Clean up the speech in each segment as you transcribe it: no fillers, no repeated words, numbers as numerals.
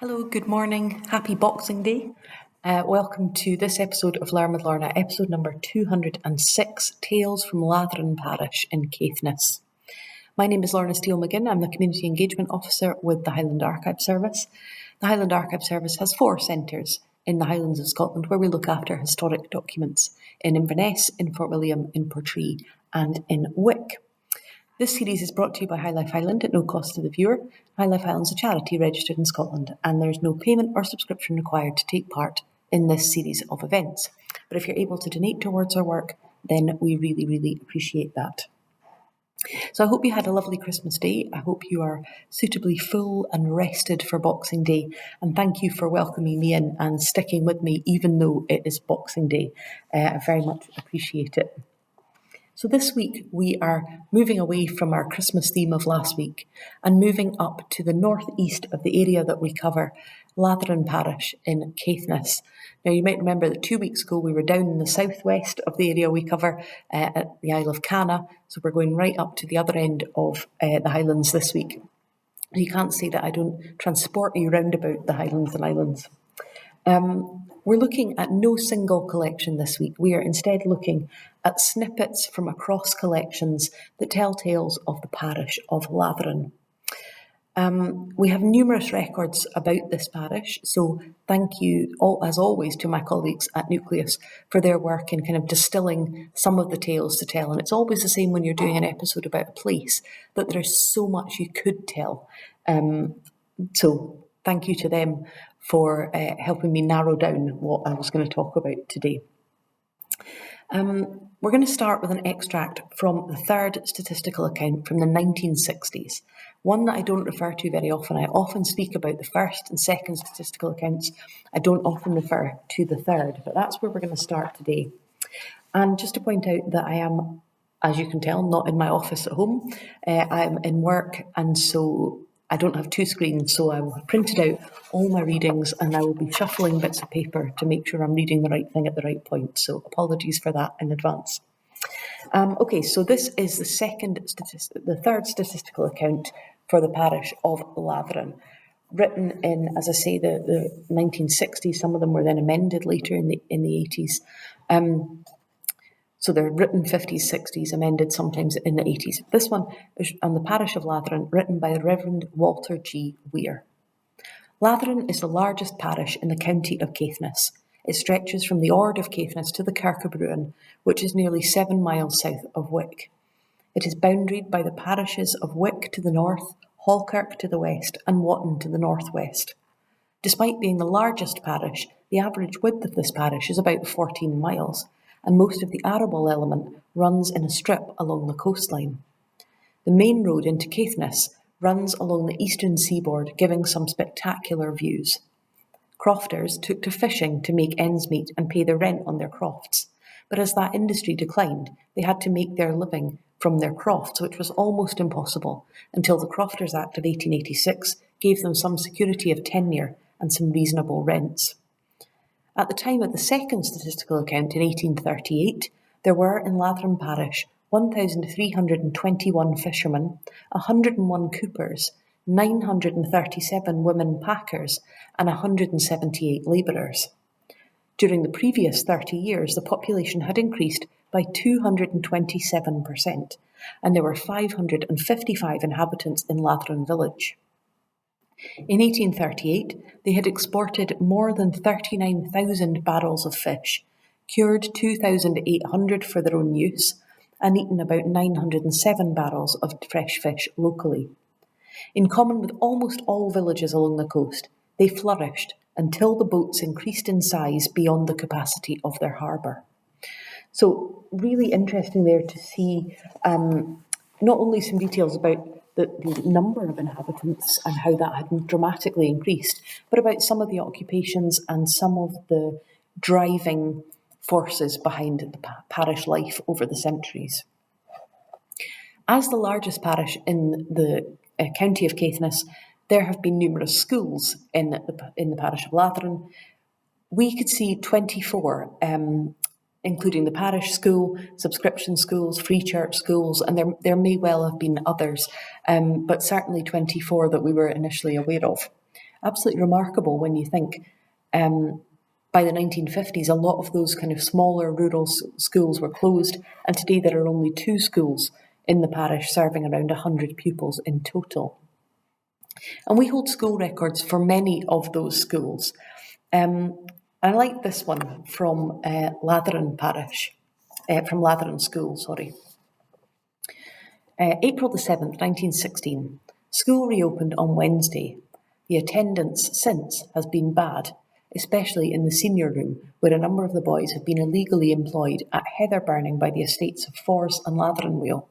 Hello, good morning, happy Boxing Day. Welcome to this episode of Learn with Lorna, episode number 206, Tales from Latheron Parish in Caithness. My name is Lorna McGinn. I'm the Community Engagement Officer with the Highland Archive Service. The Highland Archive Service has 4 centres in the Highlands of Scotland where we look after historic documents in Inverness, in Fort William, in Portree and in Wick. This series is brought to you by High Life Highland at no cost to the viewer. High Life Highland is a charity registered in Scotland, and there's no payment or subscription required to take part in this series of events. But if you're able to donate towards our work, then we really appreciate that. So I hope you had a lovely Christmas day. I hope you are suitably full and rested for Boxing Day. And thank you for welcoming me in and sticking with me, even though it is Boxing Day. I very much appreciate it. So this week we are moving away from our Christmas theme of last week and moving up to the northeast of the area that we cover, Latheron Parish in Caithness. Now you might remember that 2 weeks ago we were down in the southwest of the area we cover at the Isle of Canna, so we're going right up to the other end of the Highlands this week. You can't say that I don't transport you round about the Highlands and Islands. We're looking at no single collection this week. We are instead looking at snippets from across collections that tell tales of the parish of Latheron. We have numerous records about this parish, so thank you, as always, to my colleagues at Nucleus for their work in kind of distilling some of the tales to tell. And it's always the same when you're doing an episode about a place, that there's so much you could tell. So thank you to them for helping me narrow down what I was going to talk about today. We're going to start with an extract from the third statistical account from the 1960s, one that I don't refer to very often. I often speak about the first and second statistical accounts. I don't often refer to the third, but that's where we're going to start today. And just to point out that I am, as you can tell, not in my office at home. I'm in work, and so I don't have 2 screens, so I will have printed out all my readings and I will be shuffling bits of paper to make sure I'm reading the right thing at the right point. So apologies for that in advance. Okay, so this is the third statistical account for the parish of Latheron, written in, as I say, the 1960s. Some of them were then amended later in the 80s. So they're written 50s, 60s, amended sometimes in the 80s. This one is on the parish of Latheron, written by the Reverend Walter G. Weir. Latheron is the largest parish in the county of Caithness. It stretches from the Ord of Caithness to the Kirk of Bruin, which is nearly 7 miles south of Wick. It is boundaried by the parishes of Wick to the north, Halkirk to the west, and Wotton to the northwest. Despite being the largest parish, the average width of this parish is about 14 miles, and most of the arable element runs in a strip along the coastline. The main road into Caithness runs along the eastern seaboard, giving some spectacular views. Crofters took to fishing to make ends meet and pay their rent on their crofts, but as that industry declined, they had to make their living from their crofts, which was almost impossible until the Crofters Act of 1886 gave them some security of tenure and some reasonable rents. At the time of the second statistical account in 1838, there were in Latheron Parish 1,321 fishermen, 101 coopers, 937 women packers, and 178 labourers. During the previous 30 years, the population had increased by 227%, and there were 555 inhabitants in Latheron village. In 1838, they had exported more than 39,000 barrels of fish, cured 2,800 for their own use, and eaten about 907 barrels of fresh fish locally. In common with almost all villages along the coast, they flourished until the boats increased in size beyond the capacity of their harbour. So really interesting there to see not only some details about the number of inhabitants and how that had dramatically increased, but about some of the occupations and some of the driving forces behind the parish life over the centuries. As the largest parish in the county of Caithness, there have been numerous schools in the parish of Latheron. We could see 24, including the parish school, subscription schools, free church schools, and there may well have been others, but certainly 24 that we were initially aware of. absolutely remarkable when you think by the 1950s, a lot of those kind of smaller rural schools were closed, and today there are only 2 schools in the parish serving around 100 pupils in total. And we hold school records for many of those schools. I like this one from Latheron Parish, from Latheron School, sorry. April the 7th, 1916. School reopened on Wednesday. The attendance since has been bad, especially in the senior room, where a number of the boys have been illegally employed at heather burning by the estates of Forres and Latheronwheel.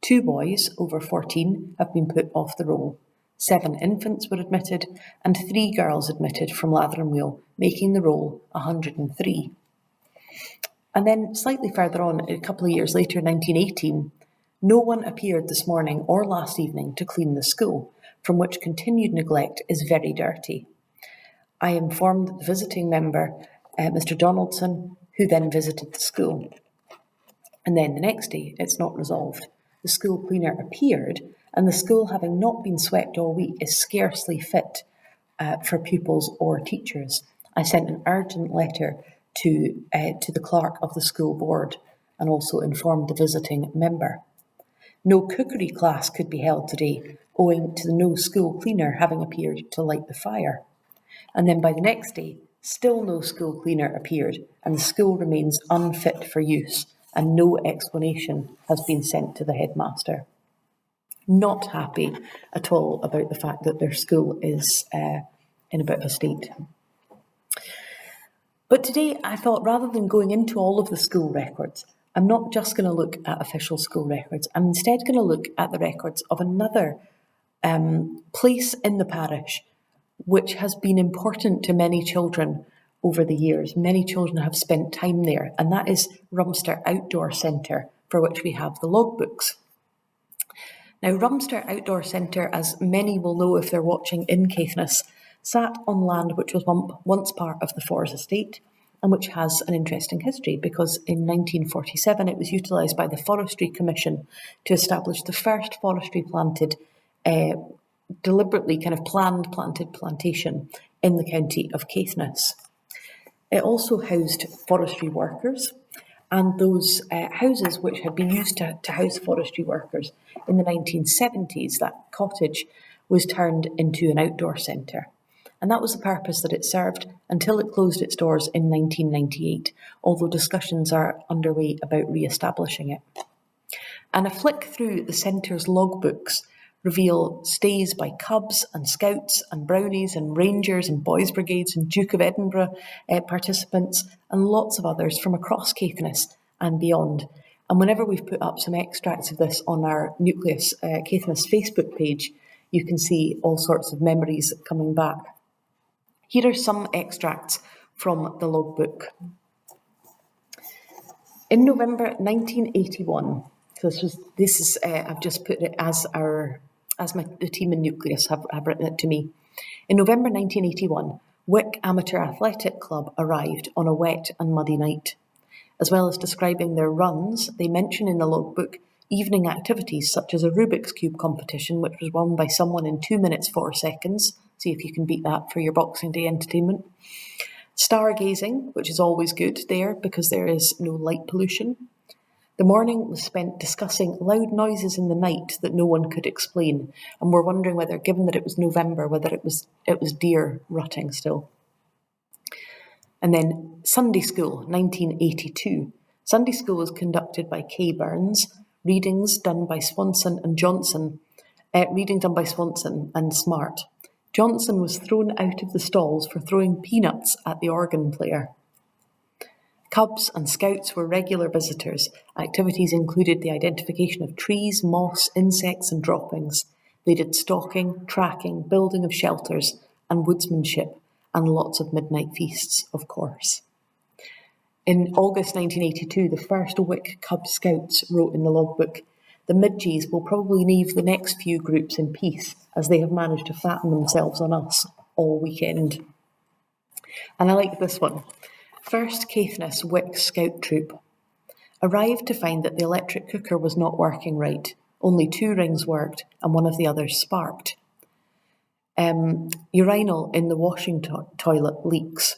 2 boys, over 14, have been put off the roll. 7 infants were admitted, and 3 girls admitted from Latheronwheel, making the roll 103. And then slightly further on, a couple of years later, 1918, no one appeared this morning or last evening to clean the school, from which continued neglect is very dirty. I informed the visiting member, Mr. Donaldson, who then visited the school. And then the next day, it's not resolved. The school cleaner appeared, and the school, having not been swept all week, is scarcely fit for pupils or teachers. I sent an urgent letter to the clerk of the school board and also informed the visiting member. No cookery class could be held today, owing to the no school cleaner having appeared to light the fire. And then by the next day, still no school cleaner appeared, and the school remains unfit for use, and no explanation has been sent to the headmaster. Not happy at all about the fact that their school is in a bit of a state. But today I thought, rather than going into all of the school records, I'm not just going to look at official school records. I'm instead going to look at the records of another place in the parish which has been important to many children over the years. Many children have spent time there, and that is Rumster Outdoor Centre, for which we have the logbooks. Now, Rumster Outdoor Centre, as many will know if they're watching in Caithness, sat on land which was once part of the Forres estate, and which has an interesting history, because in 1947 it was utilised by the Forestry Commission to establish the first forestry planted, deliberately kind of planned planted plantation in the county of Caithness. It also housed forestry workers, and those houses which had been used to house forestry workers in the 1970s, that cottage was turned into an outdoor centre. And that was the purpose that it served until it closed its doors in 1998, although discussions are underway about re-establishing it. And a flick through the centre's logbooks reveal stays by Cubs and Scouts and Brownies and Rangers and Boys Brigades and Duke of Edinburgh participants, and lots of others from across Caithness and beyond. And whenever we've put up some extracts of this on our Nucleus Caithness Facebook page, you can see all sorts of memories coming back. Here are some extracts from the logbook. In November 1981, so I've just put it the team in Nucleus have written it to me. In November 1981, Wick Amateur Athletic Club arrived on a wet and muddy night. As well as describing their runs, they mention in the logbook evening activities such as a Rubik's Cube competition, which was won by someone in 2 minutes 4 seconds. See if you can beat that for your Boxing Day entertainment. Stargazing, which is always good there because there is no light pollution. The morning was spent discussing loud noises in the night that no one could explain, and we're wondering whether, given that it was November, whether it was deer rutting still. And then Sunday School, 1982. Sunday School was conducted by Kay Burns. Readings done by Swanson and Johnson. Reading done by Swanson and Smart. Johnson was thrown out of the stalls for throwing peanuts at the organ player. Cubs and Scouts were regular visitors. Activities included the identification of trees, moss, insects and droppings. They did stalking, tracking, building of shelters and woodsmanship, and lots of midnight feasts, of course. In August 1982, the first Wick Cub Scouts wrote in the logbook, "The Midges will probably leave the next few groups in peace, as they have managed to fatten themselves on us all weekend." And I like this one. First Caithness Wick Scout Troop arrived to find that the electric cooker was not working right. Only 2 rings worked, and one of the others sparked. Urinal in the washing toilet leaks.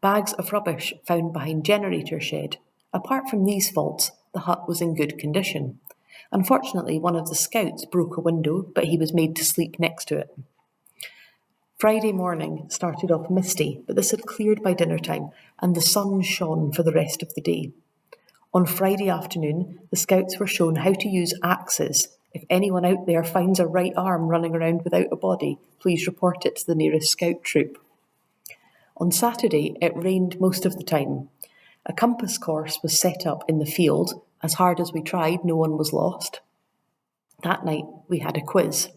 Bags of rubbish found behind generator shed. Apart from these faults, the hut was in good condition. Unfortunately, one of the scouts broke a window, but he was made to sleep next to it. Friday morning started off misty, but this had cleared by dinner time, and the sun shone for the rest of the day. On Friday afternoon, the scouts were shown how to use axes. If anyone out there finds a right arm running around without a body, please report it to the nearest scout troop. On Saturday, it rained most of the time. A compass course was set up in the field. As hard as we tried, no one was lost. That night, we had a quiz.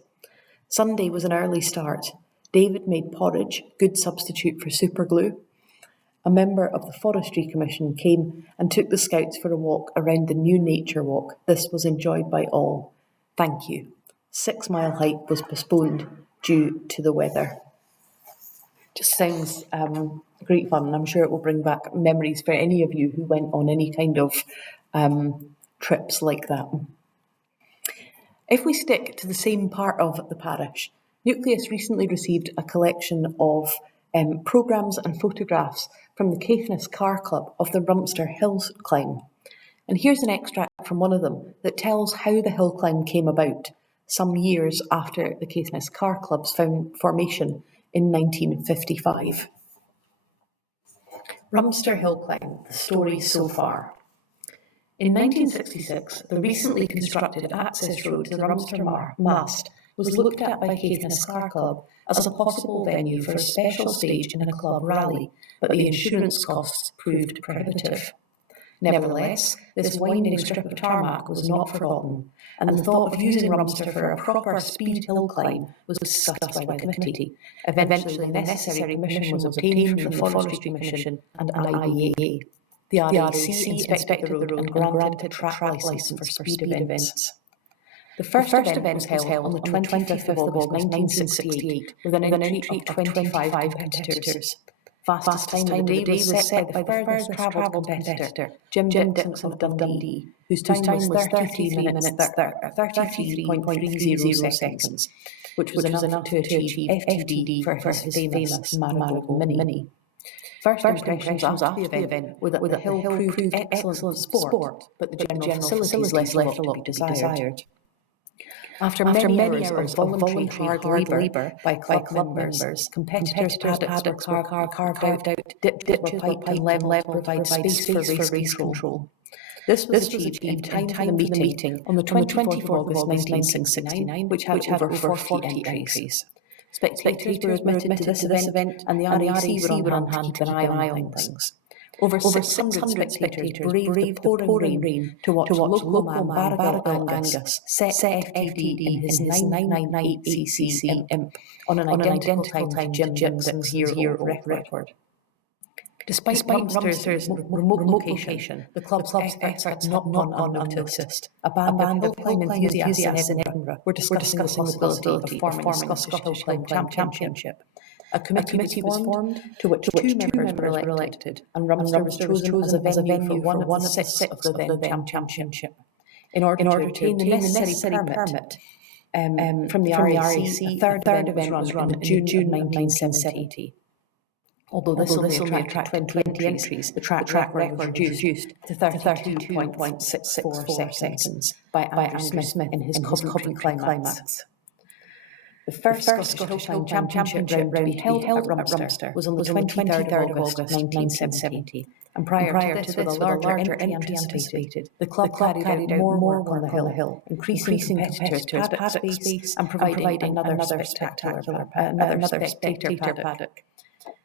Sunday was an early start. David made porridge, good substitute for superglue. A member of the Forestry Commission came and took the scouts for a walk around the new nature walk. This was enjoyed by all. Thank you. 6 Mile hike was postponed due to the weather. Just sounds great fun, and I'm sure it will bring back memories for any of you who went on any kind of trips like that. If we stick to the same part of the parish, Nucleus recently received a collection of programmes and photographs from the Caithness Car Club of the Rumster Hill Climb. And here's an extract from one of them that tells how the hill climb came about, some years after the Caithness Car Club's formation in 1955. Rumster Hill Climb, the story so far. In 1966, the recently constructed access road to the Rumster Mast was looked at by Caithness Car Club as a possible venue for a special stage in a club rally, but the insurance costs proved prohibitive. Nevertheless, this winding strip of tarmac was not forgotten, and the thought of using Rumster for a proper speed hill climb was discussed by the committee. Eventually, the necessary permission was obtained from the Forestry Commission and IEA. The RAC inspected the road and granted a track licence for speed events. The first event was held on the 25th of August 1968 with an entry of 25 competitors. Fastest time of the day was set by the furthest travelled competitor, Jim Dixon of Dundee, whose time was 33 minutes 33.30 seconds, which was enough to achieve FTD for his famous Marigold Mini. First impressions after the event were that the hill proved excellent sport, but the general facilities left a lot to be desired. After many hours of voluntary hard labour by club members, competitors' paddocks were carved out, ditches were piped and levelled to provide space for race control. This was achieved in time for the meeting on the 24th of August 1969, which had over 40 entries. Spectators were admitted to this event, and the RAC were on hand to keep an eye on things. Over 600 spectators braved the pouring rain to watch local man Barrigal Angus set FTD in his 998cc Imp on an identical time to Jim Dixon's year record. Despite Rumster's remote location, the club's efforts had not gone unnoticed. A band of hill climb enthusiasts in Edinburgh were discussing the possibility of forming a Scottish Hill Climb Championship. A committee was formed, to which two members were elected, and Rumster was chosen as a venue for one of the six of the then championship. In order to obtain the necessary permit from the RAC, a third event was run in June 1970. Although this only attracted 20 entries, the track record was reduced to 32.64 seconds by Andrew Smith in his Coventry Climax. The first Scottish Hill Climb Championship round to be held at Rumster was on the 23rd of August 1970, and prior to this, with a larger entry anticipated, the club carried out more work on the hill, increasing competitors' paddock space and providing another spectator paddock.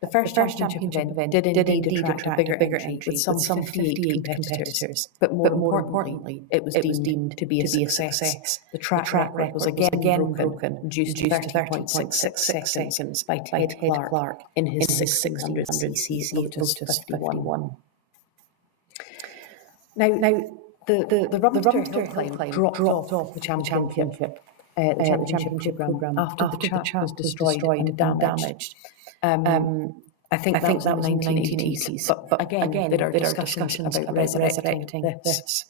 The first championship event did indeed attract a bigger entry with some 58 competitors, but more importantly, it was deemed to be a success. The track record was again broken, reduced to 30.66 seconds by Ted Clark in his 600cc Lotus 51. Now, the Rumster Hill Climb dropped off the championship programme after the track was destroyed and damaged. I think that was in the 1980s, but again there are discussions about resurrecting this.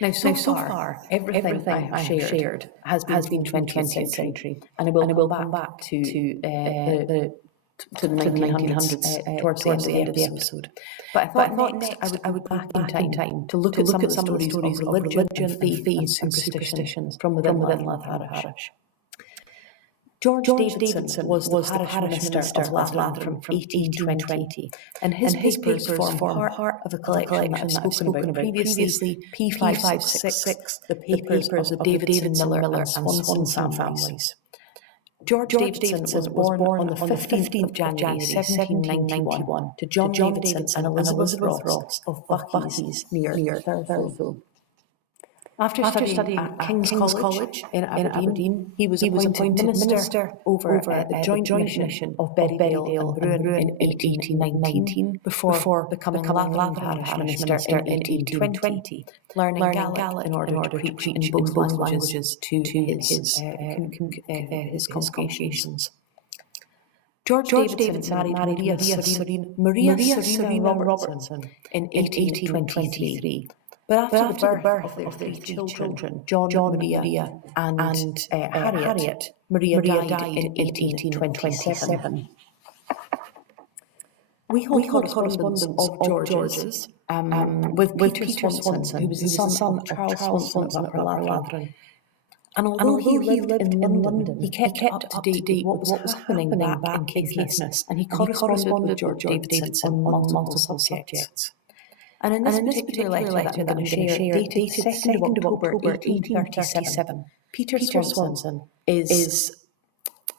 Now, so far, everything I have shared has been from the 20th century, and I will come back to the 1900s towards the end of the episode. But I thought next I would go back in time to look at some of the stories of religion and faith and superstitions from within Latheron Parish. George Davidson was the parish minister of Latheron from 1820, and his papers form part of a collection that I've spoken about previously, P566, the papers of the Davidson, Miller and Swanson families. George Davidson was born on the 15th of January 1791 to John Davidson and Elizabeth Ross of Buckies near Thurso. After studying at King's College in Aberdeen, he was appointed minister over the joint mission of Berrydale and Ruan in 1819 before becoming Latheron Parish minister in 1820, learning Gaelic in order to preach in both languages to his congregations. George Davidson married Maria Serena Robertson in 1823. But after the birth of their three children, John, Maria and Harriet, Maria died in 1827. We hold correspondence of George's with Peter Swanson, who was the son of Charles Swanson of Latheron. And although he lived in London, he kept up to date with what was happening back in Caithness, and he corresponded with George Davidson on multiple subjects. And in this particular letter that I'm going to share, dated 2nd of October 1837, Peter Swanson is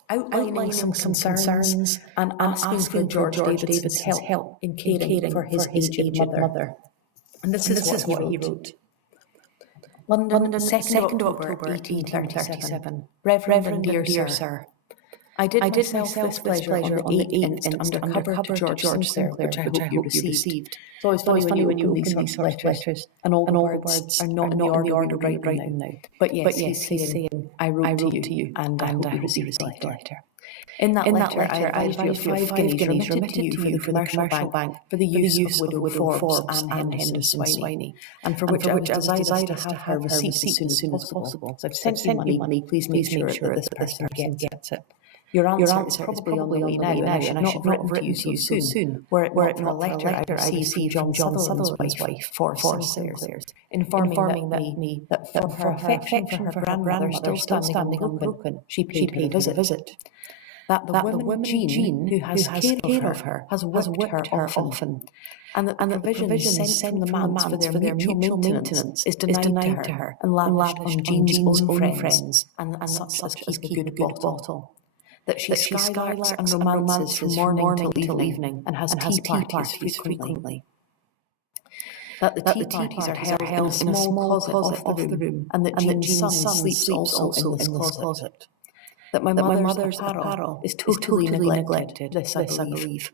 outlining some concerns and asking for George Davidson's help in caring for his aged mother. And this is what he wrote. London, 2nd of October 1837. Reverend dear Sir, I did myself this pleasure on the 8th under cover to George Sinclair, which I hope you received. It's always funny when you open these letters, and all the words are not in the order we would write them now. But yes, he's saying, I wrote to you, and I hope you received the letter. In that letter, I advised you 5 guineas remitted to you from the commercial bank for the use of widow Forbes and Henderson Swiney, and for which I would desire to have her receipts as soon as possible. So I've sent you money, please make sure that this person gets it. Your answer is probably on the way now, and I should not have written to you so soon, were it not for a letter I received from John Sutherland's wife, for Sinclair's, informing me that for her affection for her grandmother still standing unbroken, she paid a visit. That the woman Jean, who has care of her, has whipped her often, and that the provision sent from the manse for their mutual maintenance is denied to her and lavished on Jean's own friends, and such as keep a good bottle. That she skylarks and romances from morning till evening, and has tea parties frequently. That the tea parties are held in a small closet off the room, and that Jean's son sleeps also in this closet. That my mother's apparel is totally neglected, this I believe.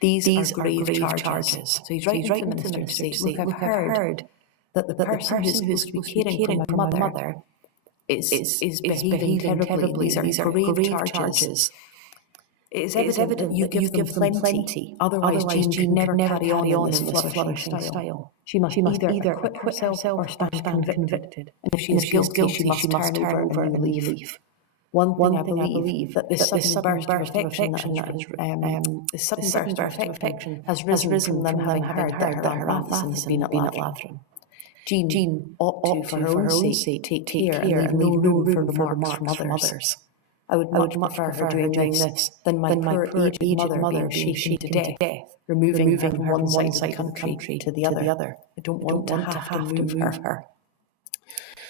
These are grave charges. So he's writing to the minister to say, look, I've heard that the person who is supposed to be caring for my mother is behaving terribly. These are grave charges. It is evident that you give them plenty. Otherwise Jean could never carry on in this flourishing style. She must either acquit herself or stand convicted. And if she is guilty, she must turn over a new leaf. One thing I believe that this sudden burst of affection has risen from them having heard that her Matheson has been at Latheron. Jean ought to, for her own sake, take care and leave no room for remarks from others. I would much prefer her doing this than my poor aged mother being shaken to death, removing her from one side of the country to the other. I don't want to have to move her.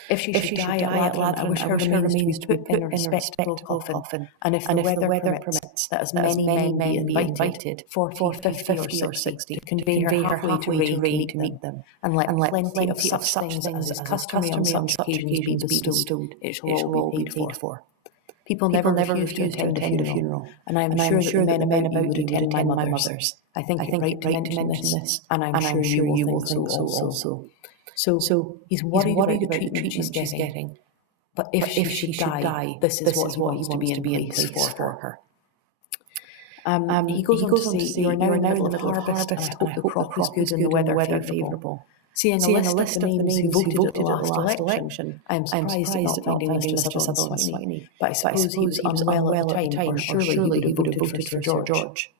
If she should die at Latheron, I wish her remains to be put in a respectable coffin, and if the weather permits, that as many men be invited, 40, 50 or 60, to convey her halfway to Ray to meet them, and let plenty of such things as is customary on such occasions be bestowed. It shall all be paid for. People never refuse to attend a funeral, and I am sure that the men about you would attend my mother's. I think it right to mention this, and I'm sure you will think so also. So he's worried about the treatment she's getting, but if she should die, this is what he wants to be in place for her. He goes on to say, you are now in the middle of harvest, and I hope the crop is good and the weather favourable. Seeing a list of the names who voted at the last election, I am surprised at not finding Mr. Sutherland, but I suppose he was unwell at the time, or surely he would have voted for George.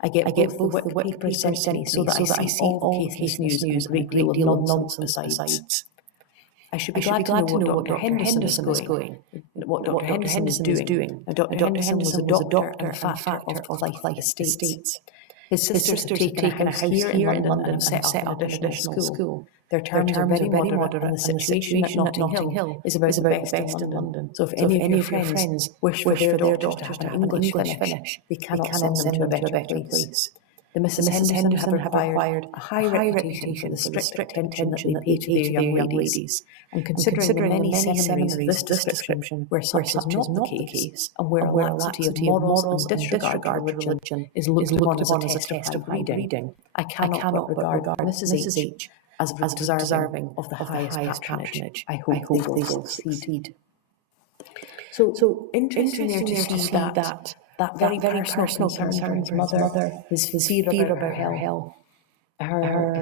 I get both the whip papers sent to me so that I see all case news and a great deal of nonsense besides. I should be glad to know what Dr. Henderson is going, what Dr. Henderson is doing. Now, Dr. Henderson was a doctor and factor of Life Estates. His sisters have taken a house here in London and set up an additional school. Their terms are very moderate, and the situation at Notting Hill is about the best in London. So if any of your friends wish for their daughters to have an English finish, they cannot send them to a better place. The Mrs. Henderson have acquired a high reputation for the strict attention that they pay to their young ladies. And considering the many seminaries of this description where such is not the case, and where a laxity of morals and disregard for religion is looked upon as a test of reading, I cannot regard Mrs. H as deserving of the highest patronage. I hope they will succeed. So interesting there to see that very personal concern for his mother, his fear about her health,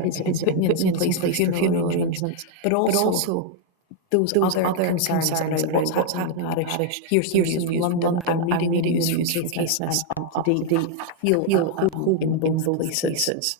his fitness in place for funeral arrangements, but also those other concerns around what's happening in the parish. Here's some news from London, I'm reading news from Caithness, and up to date, feel at home in both places.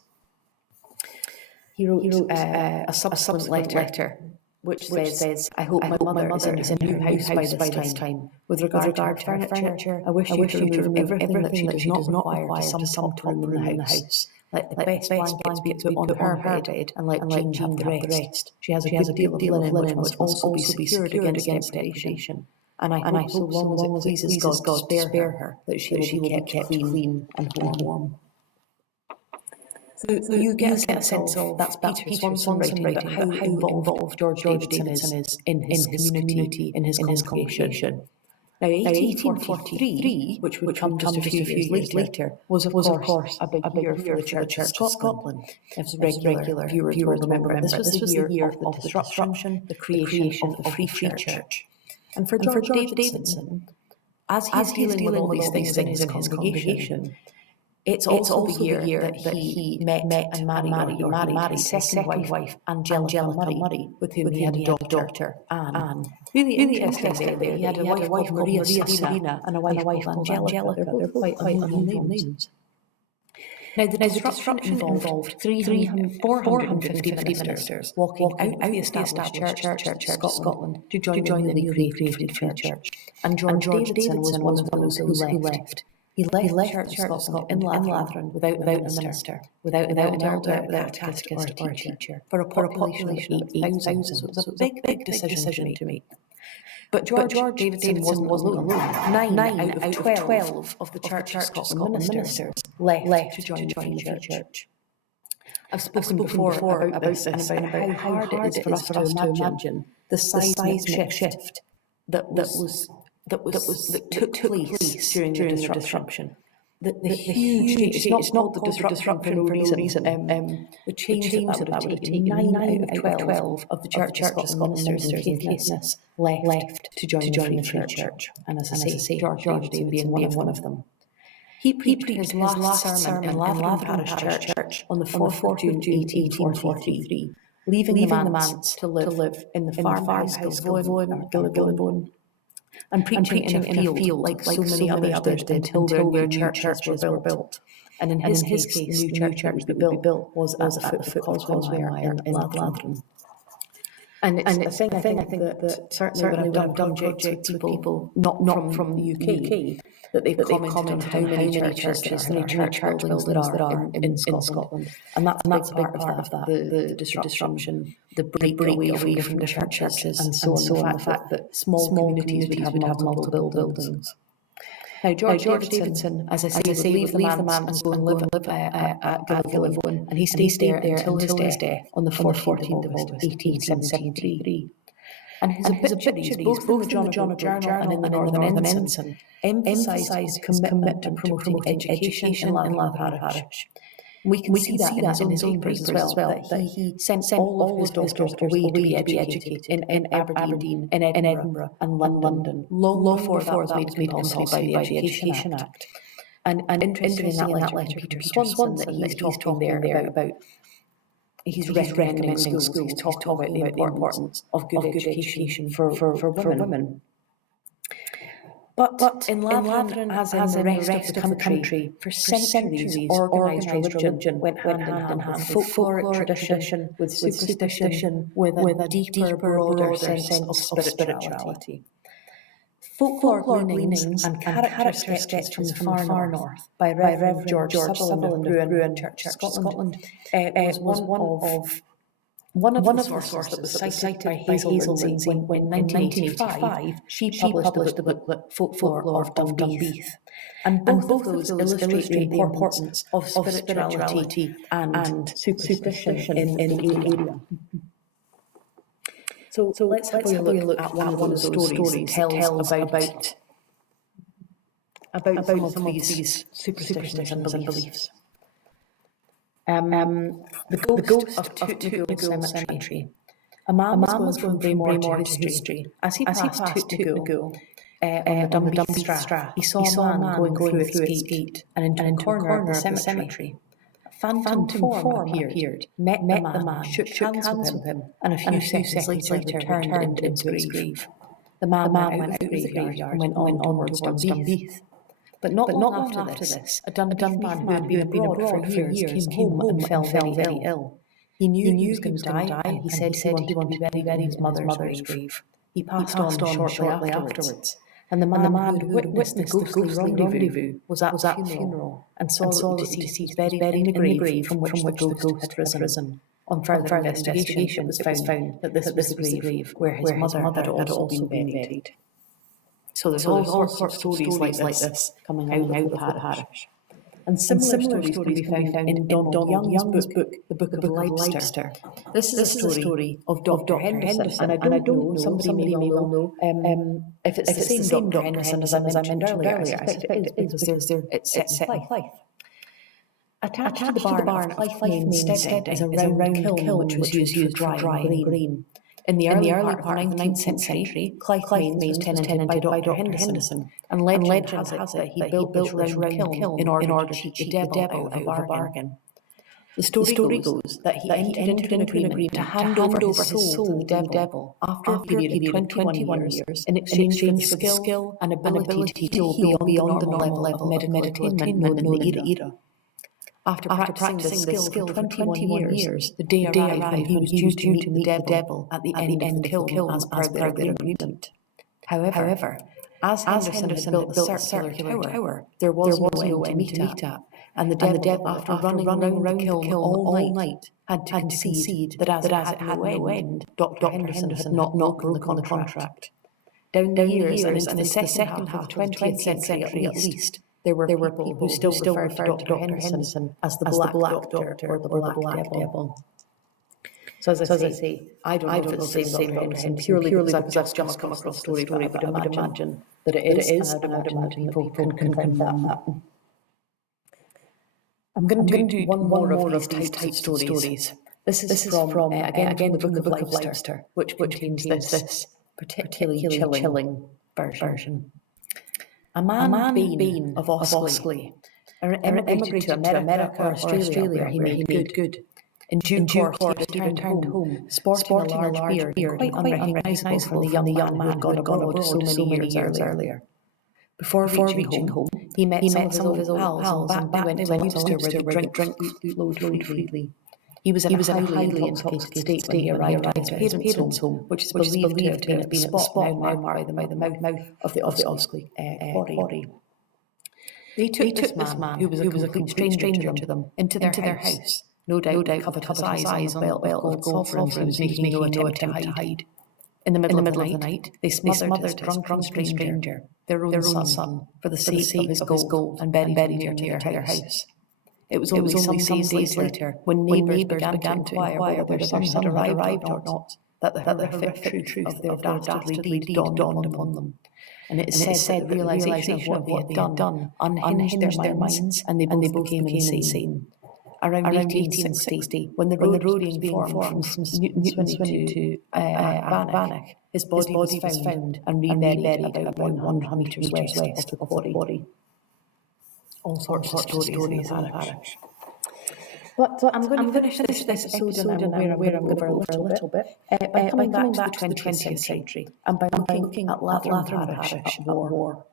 He wrote a subsequent letter which says, I hope my mother is in a new house by this time. With regard to her furniture, I wish you to remove everything that she does not require to some top room in the house. Let the best blankets be put on her bed, and let Jean have the rest. She has a good deal of linen which must also be secured against degradation. And I hope so long as it pleases God to spare her, that she will be kept clean and warm. So you get a sense of that's Peter Swanson writing about how involved George Davidson is in his community, in his congregation. Now, 1843, which would come just a few years later, was of course a big year for the Church of Scotland. As regular viewers will remember, this was the year of the disruption, the creation of the Free Church. And for George Davidson, as he's dealing with all these things in his congregation, it's also the year that he met and married his second wife, Angelica Murray, with whom he had a daughter, Anne. Really interesting there. He had a wife called Maria Serena and a wife called Angelica. They're quite unusual names. Now, the disruption involved 450 ministers walking out of the established church of Scotland to join the newly created Free Church. And George Davidson was one of those who left. He left the Church of Scotland in Latheron without a minister, without an elder, without a catechist or a teacher, for a population of 8,000. So it was a big decision to make. But George Davidson wasn't alone. 9 out of 12 of the Church of Scotland ministers left to join the Free Church. I've spoken before about this and about how hard it is for us to imagine the seismic shift that took place during the disruption. The huge, it's not the disruption for no reason. The change that would have taken 9 out of 12 of the Church of Scotland ministers in Caithness left to join the Free Church. And as I say, George Davidson being one of them. He preached his last sermon in Latheron Parish Church on the 4th of June 1843, leaving the manse to live in the farmhouse Gillivoan, and preaching in a field like so many others did until their new churches were built. And in his case, the new church that was built was at the foot of Causeway in Latheron. And it's a thing I think that certainly when I've done projects with people not from the UK, that they've commented on how many churches and church buildings there are in Scotland. And that's a big part of that, the disruption, the break away from the churches and so on, the fact that small communities would have multiple buildings. Now, George Davidson, as I say, would leave the manse and go and live at Gillivoan, and he stayed there until his death on the 14th of August, 1873. And his obituaries, both in the Journal and in the Northern Ensign, emphasised commitment to promoting education in Latheron Parish. We can see that in his own papers as well, that he sent all of his daughters away to be educated in Aberdeen, in Edinburgh and London, long before that was made compulsory by the Education Act. And interestingly in that letter, Peter Swanson, that he's talking there about he's recommending schools. He's talking about the importance of good education for women. But in Latheron, as in the rest of the country, for centuries, organised religion went hand in hand with folkloric tradition, with superstition, with a deeper, broader sense of spirituality. Folkloric leanings and character sketches from the far north by Reverend George Sutherland of Bruin Church, Scotland, was one of the sources that was cited by Hazel Lindsay when in 1985 she published the booklet Folklore of Dunbeath. And both of those illustrate the importance of spirituality and superstition in the area. So let's have a look at one of those stories that tells about some of these superstitions and beliefs. The ghost of Toot Cemetery. A man was going from Braemore to history. As he passed Toot on the Dunbeath Strath, he saw a man going through its gate and into a corner of the cemetery. A phantom form appeared, met the man, shook hands with him, and a few seconds later returned into his grave. The man went out of the graveyard and went on towards Dunbeath. But not long after this, a Dunbeath man who had been abroad for years came home and fell very ill. He knew he was going to die, and he said he wanted to be buried in his mother's grave. He passed on shortly afterwards. And the man who had witnessed the ghostly rendezvous was at the funeral and saw the deceased buried in the grave from which the ghost had risen. On further investigation, it was found that this was the grave where his mother had also been buried. So there's all sorts of stories like this coming out of the parish. And similar stories can be found in Donald Young's book, The Book of Leicester. This is a story of Dr. Henderson, and I don't know, somebody may well know, if it's the same Dr. Henderson as I mentioned earlier. I suspect it is because it's set in Fife. Attached to the barn of Fife Main Stead is a round kiln which was used for drying grain. In the early part of the 19th century, Fife Main was tenanted by Dr. Henderson, and legend has it that he built this round kiln in order to cheat the devil out of a bargain. The story goes that he entered into an agreement to hand over his soul to the devil after a period of 21 years in exchange for the skill and ability to heal beyond the normal level of meditainment known in the era. After practicing this skill for 21 years, the day arrived when he was due to meet the devil at the end of the kiln as per their agreement. However, as Henderson had built the circular tower, there was no end to meet at, and the devil, after running round the kiln all night, had to concede that as it had no end, Dr. Henderson had not broken the contract. Down the years, and into the second half of the 20th century at least, there were people who still referred to Dr. Henderson as the Black Doctor or the Black Devil. So as I say, I don't know if it's the same Dr. Henderson purely because I've just come across the story, but I would imagine that it is, and I would imagine people can confirm that. I'm going to do one more of these types of stories. This is from again the Book of Leicester, which contains this particularly chilling version. A man Bain of Oskley emigrated to America or Australia where he made good. In due course he returned home, sporting a large beard and quite unrecognisable from the young man who had gone abroad so many years earlier. Before reaching home, he met some of his old pals and back went to Webster where the drink flowed freely. He was in a highly intoxicated state when he arrived at his parents' home, which is believed to have been at the spot now marked by the mouth of the Oskley quarry. They took this man, who was a complete stranger to them, into their house. No doubt covered his eyes on the belt of gold sovereigns, making no attempt to hide. In the middle of the night, they smothered this drunken stranger, their own son, for the sake of his gold, and buried him near their house. It was only some days later, when neighbours began to inquire whether their son had arrived or not, that the horrific truth of their dastardly deed dawned upon them. And it is said that the realisation of what they had done unhinged their minds, and they both became insane. Around 1860, when the road was being formed from Newton to Bannock, his body was found and reburied about 100 metres west of the quarry. All sorts of stories in the parish. But I'm going to finish this episode and I'm aware I'm going to go over a little bit by coming back to the 20th century and by looking at Latheron Parish at war.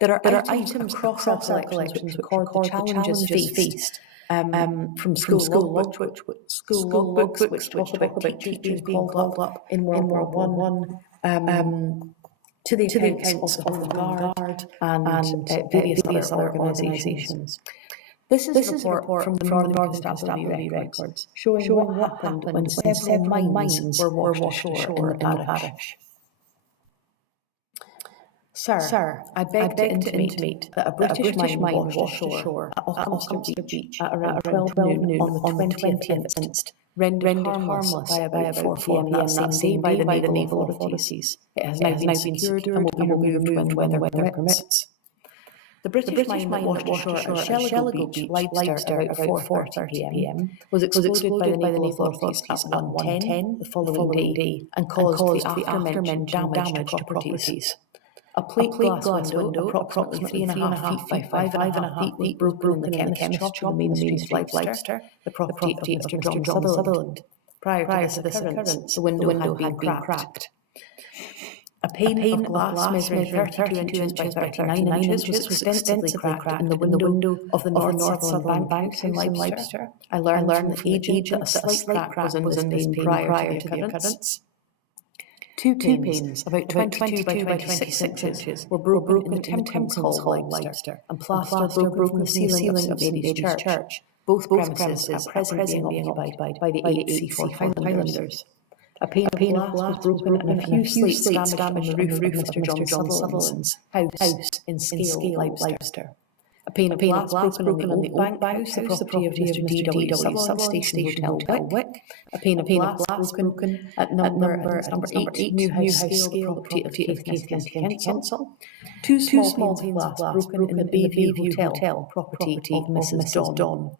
There are items across our collections which record the challenges faced from school logbooks which talk about teachers being called up in World War I, to the accounts of the Guard and various other organisations. This is a report from the Northern Constabulary records showing what happened when several mines were washed ashore in the parish. Sir, I beg to intimate that a British mine washed ashore at Oxford Beach at around 12 noon on the 20th inst, rendered harmless by about 4 p.m. that same day by the naval authorities. It has now been secured and will be removed when the weather permits. The British mine that washed ashore at Shelligo Beach, Leicester, about 4:30 p.m. was exploded by the naval authorities at 1:10 the following day and caused the after-mentioned damage to properties. A plate glass window, approximately 3.5 feet by 5.5 feet, was broken in the chemist shop on the main street of Leicester, the property of Mr. John Sutherland. Prior to this occurrence, the window had been cracked. A pane of glass measuring 32 inches by 39 inches was extensively cracked in the window of the North Sutherland Bank in Leicester. I learned from the agent that a slight crack was in this pane prior to the occurrence. Two panes, about 22 by 26 inches, were broken in the Temple Hall, Leicester, and plaster broken from the ceiling of St. Mary's Church. Both premises at present being occupied by the 8th Highlanders. A pane of glass was broken and a few slates damaged on the roof of Mr. John Sutherland's house in Scale, Leicester. A pane of glass broken on the Old Bank House, the property of Mr. D.W. Sutherland, Station Hotel, Wick. A pane of glass broken at number 8, New House Scale, property of Caithness County Council. Two small panes of glass broken in the Bayview Hotel, property of Mrs. Don.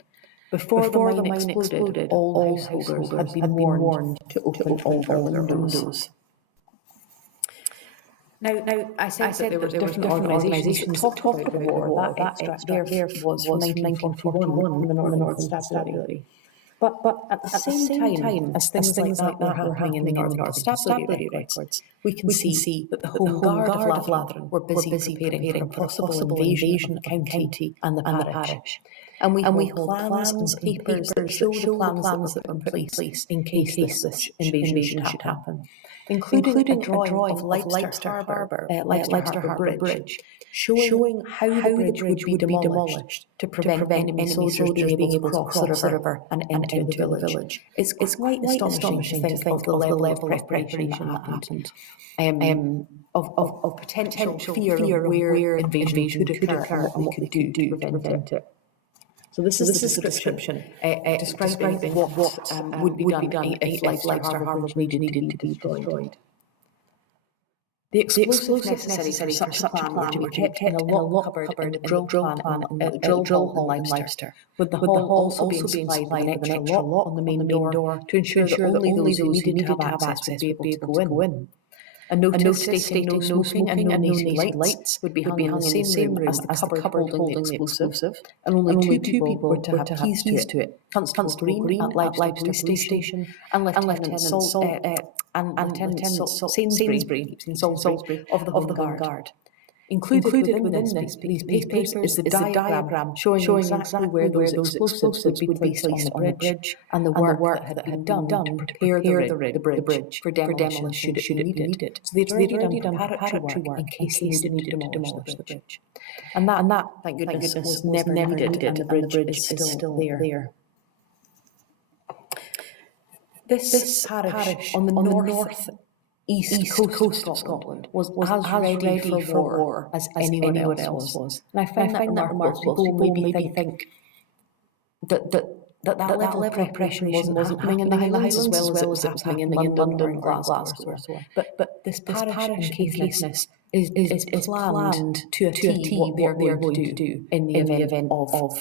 Before the mine exploded, all householders had been warned to open all their windows. Now, I said that there were different organisations that talked about the war. That extract there was from 1941 from the Northern Constabulary. But at the same time as things like that were happening in the Northern Constabulary records, we can see that the Home Guard of Latheron were busy preparing for a possible invasion of the county and the parish. And we hold plans and papers that show the plans that were put in place in case this invasion should happen, including a drawing of Leicester Harbour Bridge, showing how the bridge would be demolished to prevent enemy soldiers being able to cross the river and enter the village. It's quite astonishing to think of the level of preparation that happened. Of potential fear of where invasion could occur and what we could do to prevent it. So this is the description describing what would be done if Leicester Harbour Bridge needed to be destroyed. The explosives necessary for such a plan were to be kept in a lock cupboard in the drill hall in Leicester, with the hall also being supplied with an extra lock on the main door to ensure that only those who needed to have access would be able to go in. A notice stating no smoking and no native lights would be hung in the same room as the cupboard holding the explosive, and only two people were to have keys to it. Constable Green at Leicester Police Station and Lieutenant Sainsbury of the Home Guard. Included within these papers is the diagram showing exactly where those explosives would be placed on the bridge and the work that had been done to prepare the bridge for demolition should it be needed. So they'd already done preparatory work in case they needed to demolish the bridge. And that, thank goodness, was never needed, and the bridge is still there. This parish on the north east coast of Scotland was as ready for war as anyone else was. And I find that remarkable. People maybe think that level of preparation wasn't happening in the Highlands as well as it was happening in London or in Glasgow. But this parish in Caithness is planned to a T what they're going to do in the event of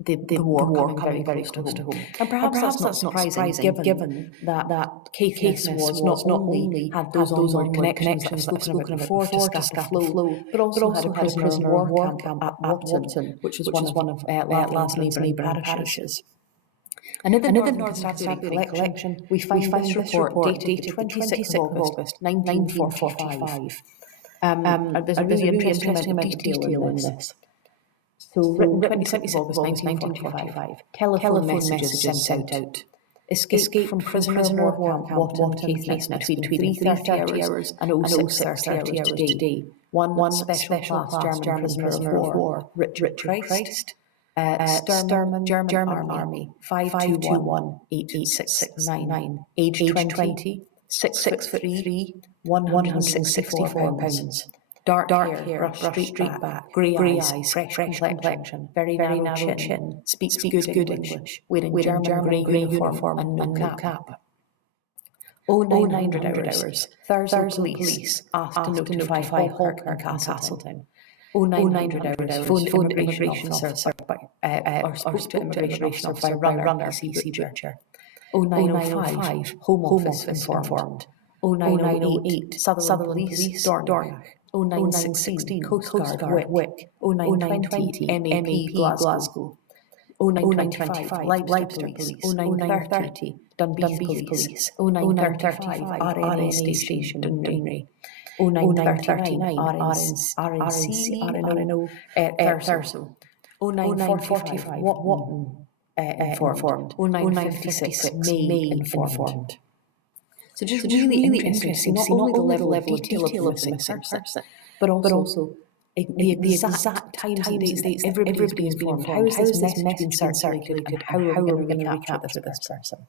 the war coming very close to home. And perhaps that's not surprising given that Caithness was not only had those onward connections that I've spoken about before to Scapa Flow, but also had a prisoner of war camp at Watton, which was one of Latham's neighbouring parishes. And in the Northern Constabulary collection, we find this report dated the 26th of August 1945. There's a really interesting amount of detail in this. So, written 26th of August 1945, telephone messages sent out. Escape from prisoner of war camp Watton Caithness between 3:30 hours and 06:30 hours today. One special class German prisoner of war, Richard Christ, Sturman, German Army, 521-8669, age 20, 6'3", 164 pounds. Dark hair, brushed straight back, grey eyes, fresh complexion, very narrow chin, speaks good English, wearing German grey uniform and no cap. 0900 hours, Thursday police asked to notify Falkirk and Castleton. 0900 hours, phone immigration officer or spoke to immigration officer by Runner, PC Butcher. 0905, Home Office informed. 0908, Sutherland Police, Dornoch. 0916, Coast Guard, Wick. 0920, MAP, Glasgow. 0925, Leicester Police. 0930, Dunbeef Police. 0935, RNA Station, Dundee. 0939, RNC, RNO, Thurso. 0945, Watton informed. 0956, May informed. So just really interesting to see not only the level of detail of the missing person, but also the exact times and dates that everybody has been informed. How is this message being circulated and how are we going to recapture this person?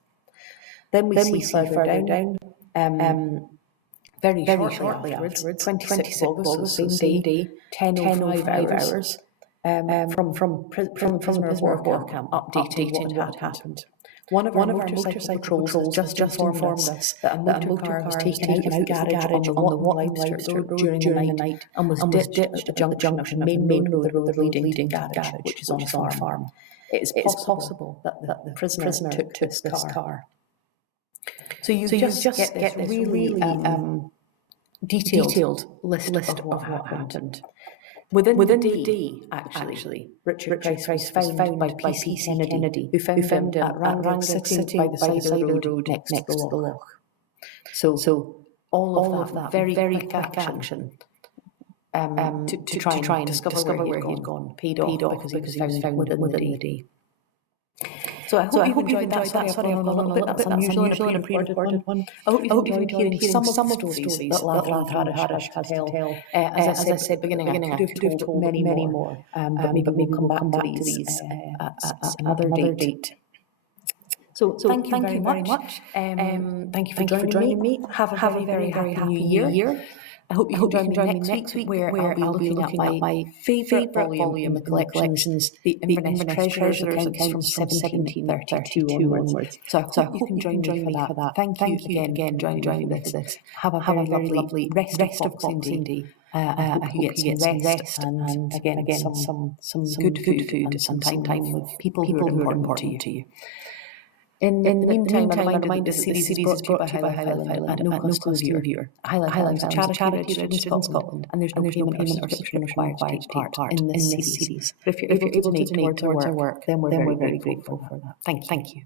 Then we see further down, very shortly afterwards, 26th of August, so same day, 10:05 hours, from prisoner of war camp, updating what had happened. One of our motorcycle patrols just informed us that a motor car was taken out of the garage on the Watton Road during the night and was ditched at the junction of the main road leading to the garage, which is on a farm. It is possible that the prisoner took this car. So you just get this really detailed list of what happened. Within the day, actually, Richard Christ was found by PC Kennedy, who found him at Rangrig sitting by the side of the road next to the loch. So all of that very quick action to try and discover where he'd gone paid off because he was found within the day. So I hope you enjoyed that. Sorry, I've gone on a little bit. That's unusual in a pre-recorded one. I hope you enjoyed hearing some of the stories that Latheron Parish has to tell. As I said at the beginning, I could have told many more. But maybe we'll come back to these at another date. So thank you very much. Thank you for joining me. Have a very happy new year. I hope you can join me next week where I'll be looking at my favourite volume in the collections, the Inverness Treasures accounts from 1732 onwards. So I hope you can join me for that. Thank you again for joining me for this. Have a very lovely rest of Boxing Day. I hope you get some rest and again some good food and some time with people who are important to you. In the meantime, I'm reminded this series is brought to you by Highland at no cost to the viewer. Highland is a charity registered in Scotland, and there's no payment or subscription required to take part in this series. But if you're able to donate towards our work, then we're very grateful for that. Thank you.